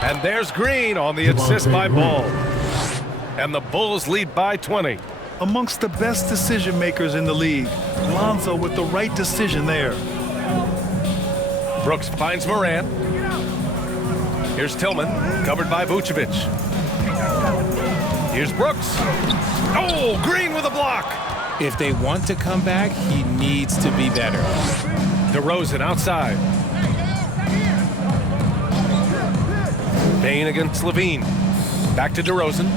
And there's Green on the assist by Ball. And the Bulls lead by 20. Amongst the best decision makers in the league, Lonzo with the right decision there. Brooks finds Morant. Here's Tillman, covered by Vucevic. Here's Brooks. Oh, Green with a block. If they want to come back, he needs to be better. DeRozan outside. Bane against Levine. Back to DeRozan.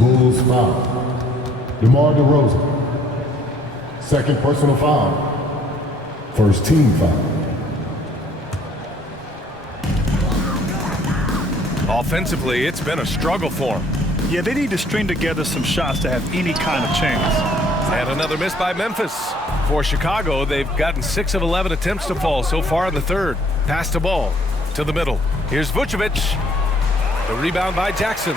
Bulls foul. DeMar DeRozan. 2nd personal foul. 1st team foul. Offensively, it's been a struggle for him. Yeah, they need to string together some shots to have any kind of chance. And another miss by Memphis. For Chicago, they've gotten 6 of 11 attempts to fall so far in the third. Pass to Ball to the middle. Here's Vucevic. The rebound by Jackson.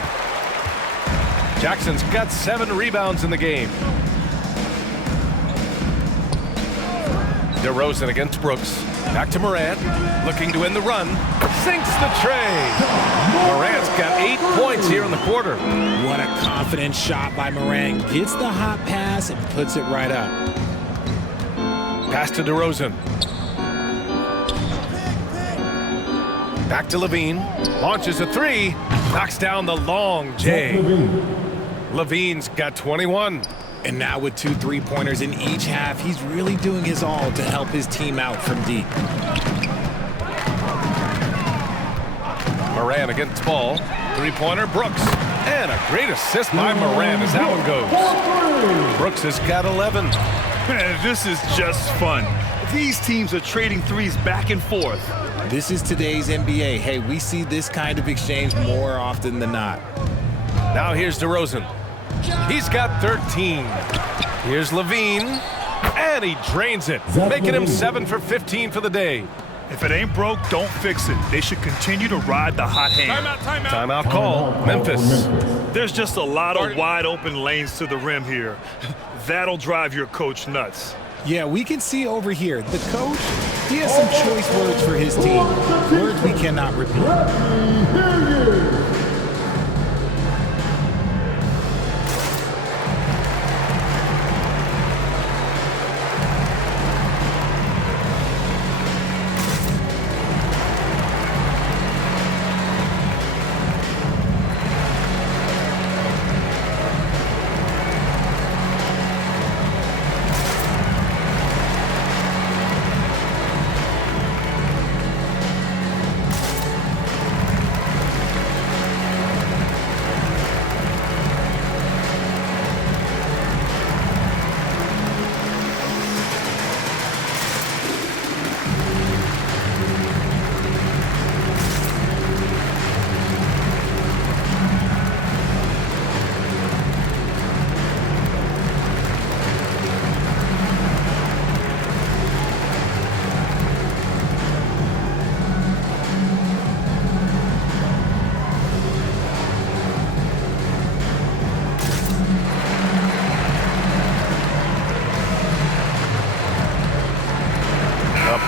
Jackson's got 7 rebounds in the game. DeRozan against Brooks. Back to Morant. Looking to win the run. Sinks the tray. Morant's got 8 points here in the quarter. What a confident shot by Morant. Gets the hot pass and puts it right up. Pass to DeRozan. Back to Levine. Launches a 3. Knocks down the long J. Levine's got 21. And now with 2 3-pointers in each half, he's really doing his all to help his team out from deep. Morant against Ball. 3-pointer, Brooks. And a great assist by Morant as that one goes. Brooks has got 11. Man, this is just fun. These teams are trading threes back and forth. This is today's NBA. Hey, we see this kind of exchange more often than not. Now here's DeRozan. He's got 13. Here's Levine, and he drains it, making him 7 for 15 for the day. If it ain't broke, don't fix it. They should continue to ride the hot hand. Timeout call, Memphis. There's just a lot of wide open lanes to the rim here. That'll drive your coach nuts. Yeah, we can see over here, the coach, he has some choice words for his team. Words we cannot repeat.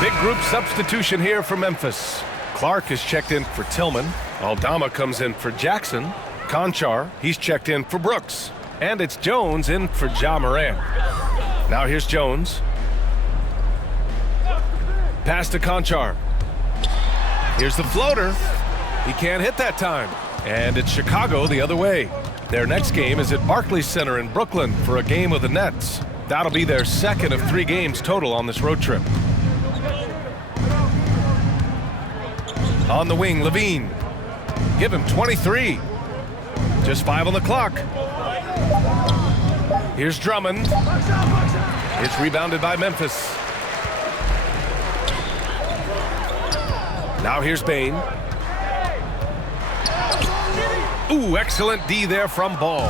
Big group substitution here for Memphis. Clark is checked in for Tillman. Aldama comes in for Jackson. Conchar, he's checked in for Brooks. And it's Jones in for Ja Morant. Now here's Jones. Pass to Conchar. Here's the floater. He can't hit that time. And it's Chicago the other way. Their next game is at Barclays Center in Brooklyn for a game of the Nets. That'll be their second of 3 games total on this road trip. On the wing, Levine. Give him 23. Just 5 on the clock. Here's Drummond. It's rebounded by Memphis. Now here's Bane. Ooh, excellent D there from Ball.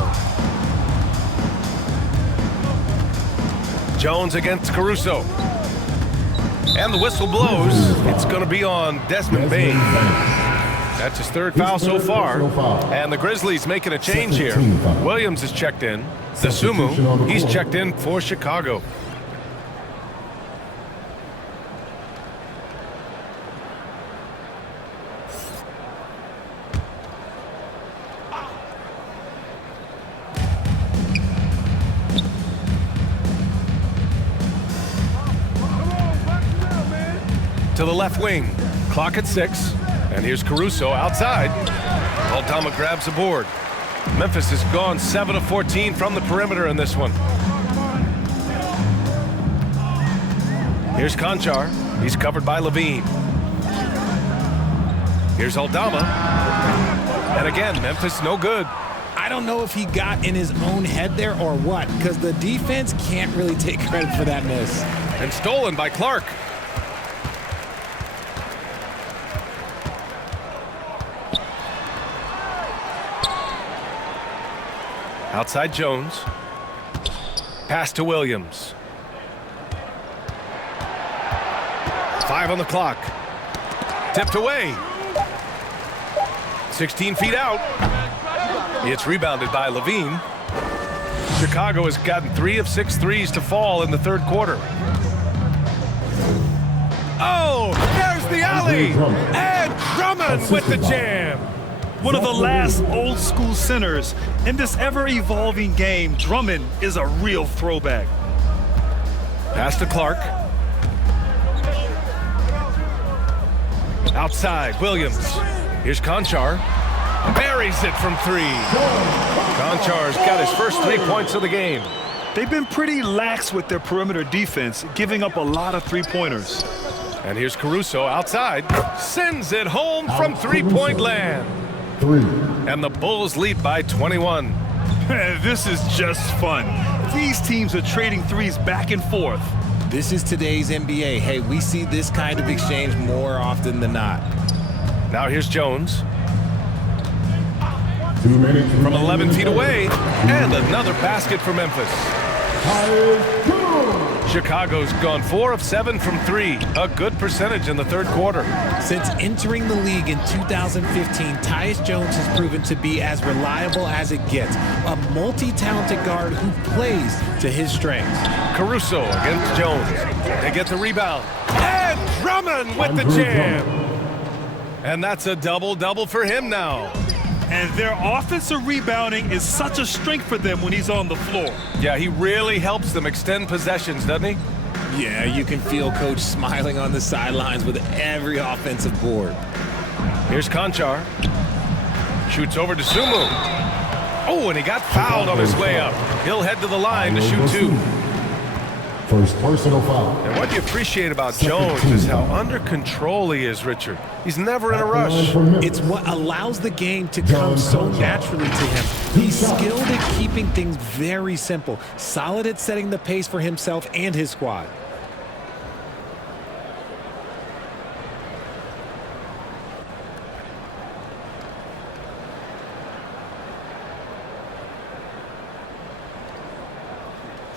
Jones against Caruso. And the whistle blows. It's going to be on Desmond Bane. That's his 3rd foul so far. And the Grizzlies making a change here. Williams is checked in. Dosunmu, he's checked in for Chicago. To the left wing. Clock at 6. And here's Caruso outside. Aldama grabs the board. Memphis has gone 7 of 14 from the perimeter in this one. Here's Conchar. He's covered by Levine. Here's Aldama. And again, Memphis no good. I don't know if he got in his own head there or what, because the defense can't really take credit for that miss. And stolen by Clark. Outside Jones. Pass to Williams. 5 on the clock. Tipped away. 16 feet out. It's rebounded by Levine. Chicago has gotten 3 of 6 threes to fall in the 3rd quarter. Oh, there's the alley. And Drummond with the jam. One of the last old-school centers. In this ever-evolving game, Drummond is a real throwback. Pass to Clark. Outside, Williams. Here's Conchar. Buries it from 3. Conchar's got his first 3 points of the game. They've been pretty lax with their perimeter defense, giving up a lot of 3-pointers. And here's Caruso outside. Sends it home from 3-point land. 3. And the Bulls lead by 21. This is just fun. These teams are trading threes back and forth. This is today's NBA. Hey, we see this kind of exchange more often than not. Now here's Jones. 2 minutes From 11 feet away, and another basket for Memphis. Chicago's gone 4 of 7 from 3, a good percentage in the third quarter. Since entering the league in 2015, Tyus Jones has proven to be as reliable as it gets. A multi-talented guard who plays to his strengths. Caruso against Jones. They get the rebound. And Drummond with the jam. And that's a double-double for him now. And their offensive rebounding is such a strength for them when he's on the floor. Yeah, he really helps them extend possessions, doesn't he? Yeah, you can feel Coach smiling on the sidelines with every offensive board. Here's Conchar. Shoots over to Sumu. Oh, and he got fouled on his way up. He'll head to the line to shoot 2. First personal foul. And what you appreciate about Jones is how under control he is, Richard. He's never in a rush. It's what allows the game to come so naturally to him. He's skilled at keeping things very simple, solid at setting the pace for himself and his squad.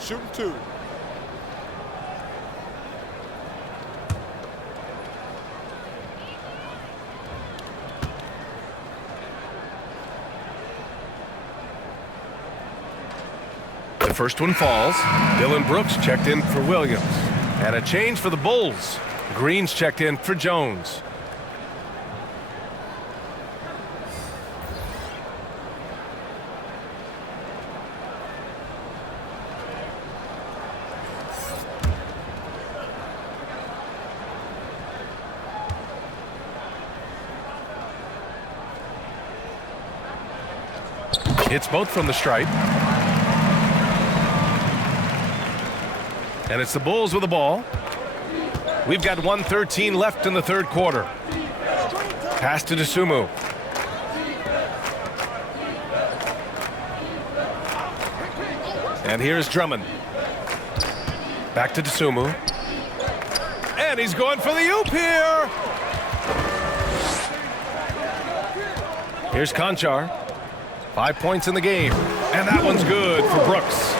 Shooting 2. The first one falls. Dylan Brooks checked in for Williams. And a change for the Bulls. Green's checked in for Jones. It's both from the stripe. And it's the Bulls with the ball. We've got 1:13 left in the third quarter. Pass to Dosunmu. And here's Drummond. Back to Dosunmu. And he's going for the oop here. Here's Conchar. 5 points in the game. And that one's good for Brooks.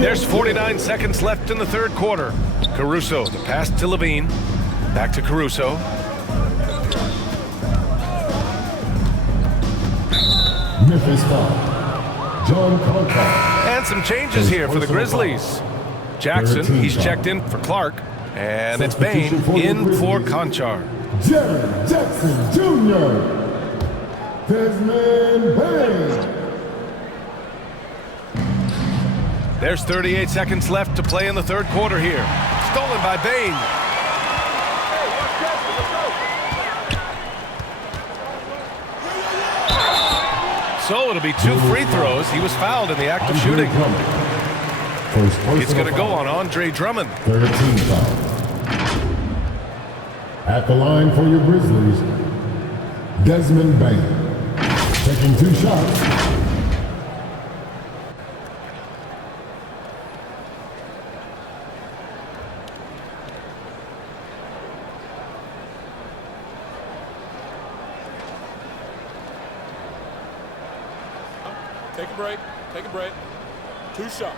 There's 49 seconds left in the third quarter. Caruso, the pass to Levine. Back to Caruso. Memphis foul. John Conchar. And some changes here for the Grizzlies. Jackson, he's checked in for Clark. And it's Bain in for Conchar. Jerry Jackson Jr. Desmond Bain. There's 38 seconds left to play in the third quarter here. Stolen by Bain. So it'll be 2 free throws. He was fouled in the act of shooting. It's going to go on Andre Drummond. 13 foul. At the line for your Grizzlies, Desmond Bain. Taking 2 shots. Take a break. Take a break. 2 shots.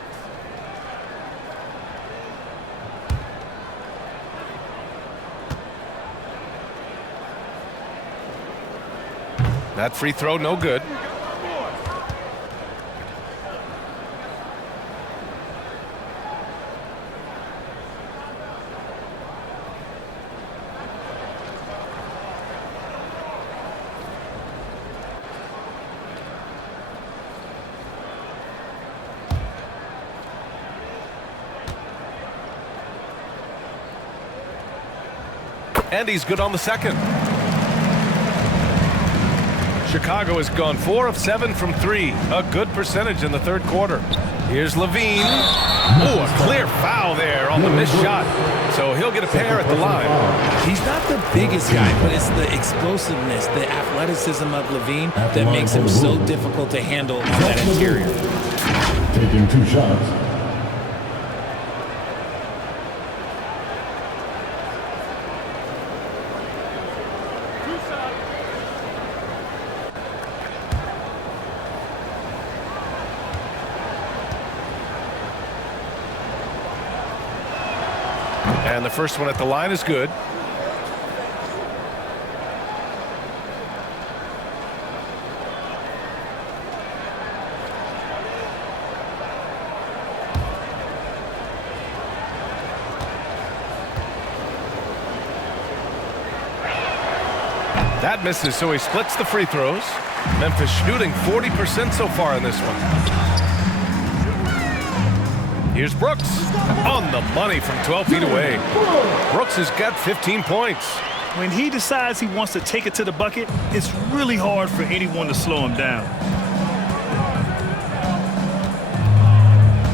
That free throw, no good. And he's good on the second. Chicago has gone 4 of 7 from 3. A good percentage in the third quarter. Here's Levine. Oh, a clear foul there on the missed shot. So he'll get a pair at the line. He's not the biggest guy, but it's the explosiveness, the athleticism of Levine that makes him so difficult to handle on that interior. taking 2 shots. And the first one at the line is good. That misses, so he splits the free throws. Memphis shooting 40% so far in this one. Here's Brooks on the money from 12 feet away. Brooks has got 15 points. When he decides he wants to take it to the bucket, it's really hard for anyone to slow him down.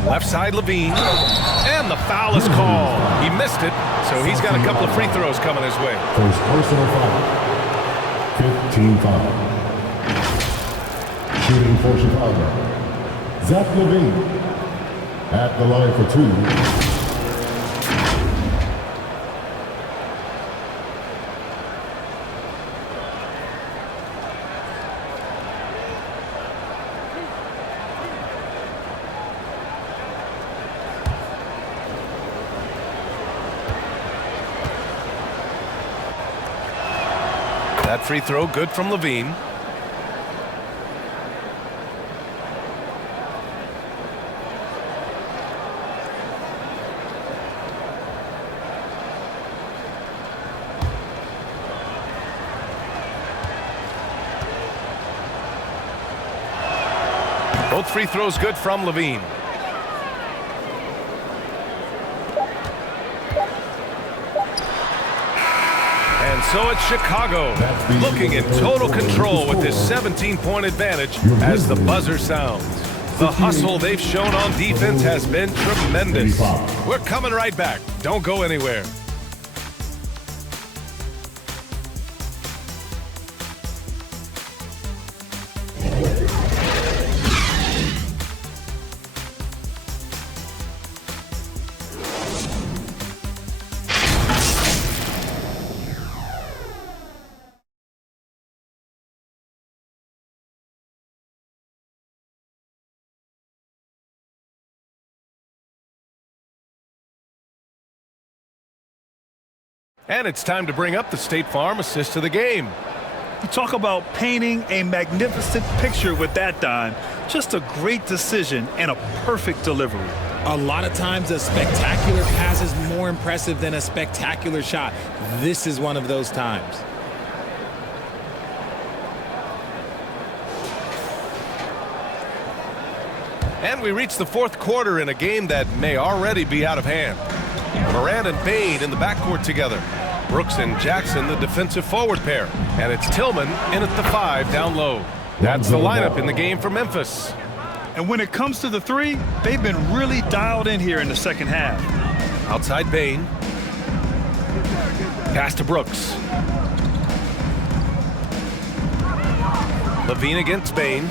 Left side, Levine. And the foul is called. He missed it, so he's got a couple of free throws coming his way. First personal foul. 15 foul. Shooting for Chicago. Zach Levine. At the line for 2. That free throw good from Levine. Both free throws good from Levine. And so it's Chicago looking in total control with this 17-point advantage as the buzzer sounds. The hustle they've shown on defense has been tremendous. We're coming right back. Don't go anywhere. And it's time to bring up the State Farm assist of the game. You talk about painting a magnificent picture with that dime. Just a great decision and a perfect delivery. A lot of times a spectacular pass is more impressive than a spectacular shot. This is one of those times. And we reach the fourth quarter in a game that may already be out of hand. Morant and Bain in the backcourt together. Brooks and Jackson, the defensive forward pair. And it's Tillman in at the 5 down low. That's the lineup in the game for Memphis. And when it comes to the 3, they've been really dialed in here in the second half. Outside Bain. Pass to Brooks. Levine against Bain.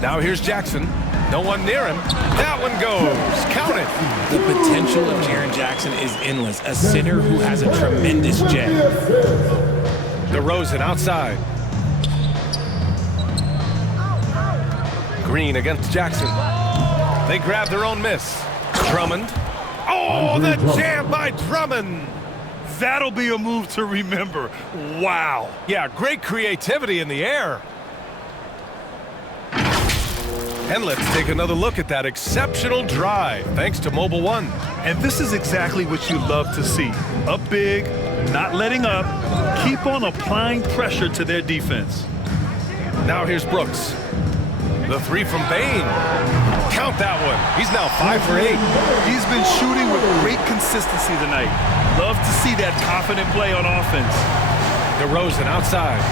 Now here's Jackson. No one near him. That one goes. Count it. The potential of Jaren Jackson is endless. A center who has a tremendous jab. DeRozan outside. Green against Jackson. They grab their own miss. Drummond. Oh, the jam by Drummond. That'll be a move to remember. Wow. Yeah, great creativity in the air. And let's take another look at that exceptional drive, thanks to Mobile One. And this is exactly what you love to see. Up big, not letting up, keep on applying pressure to their defense. Now here's Brooks. The 3 from Bain. Count that one. He's now 5 for 8. He's been shooting with great consistency tonight. Love to see that confident play on offense. DeRozan outside.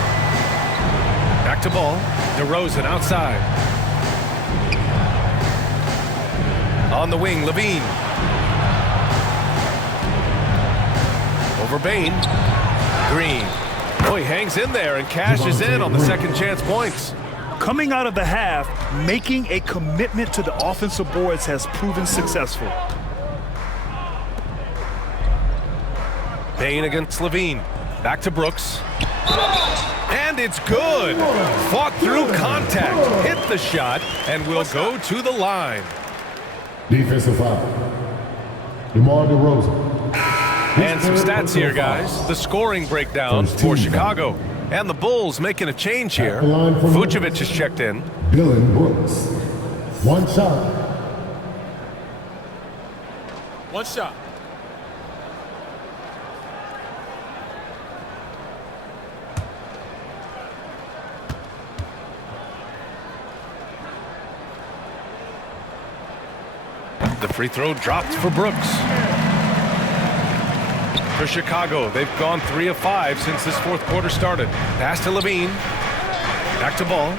Back to ball. DeRozan outside. On the wing, Levine. Over Bain. Green. Oh, he hangs in there and cashes in on the second chance points. Coming out of the half, making a commitment to the offensive boards has proven successful. Payne against Levine. Back to Brooks. And it's good. Fought through contact. Hit the shot and will go to the line. Defensive foul. DeMar DeRozan. And some stats here, guys. The scoring breakdown for Chicago. And the Bulls making a change here. Vucevic is checked in. Dylan Brooks. One shot. One shot. The free throw dropped for Brooks. For Chicago, they've gone 3 of 5 since this fourth quarter started. Pass to Levine. Back to Ball.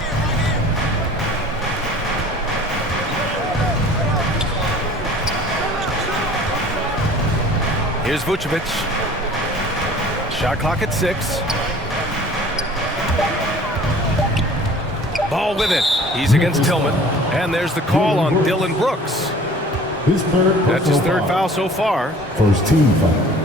Here's Vucevic. Shot clock at 6. Ball with it. He's against Tillman. And there's the call on Dylan Brooks. His third That's his third foul so far. First team foul.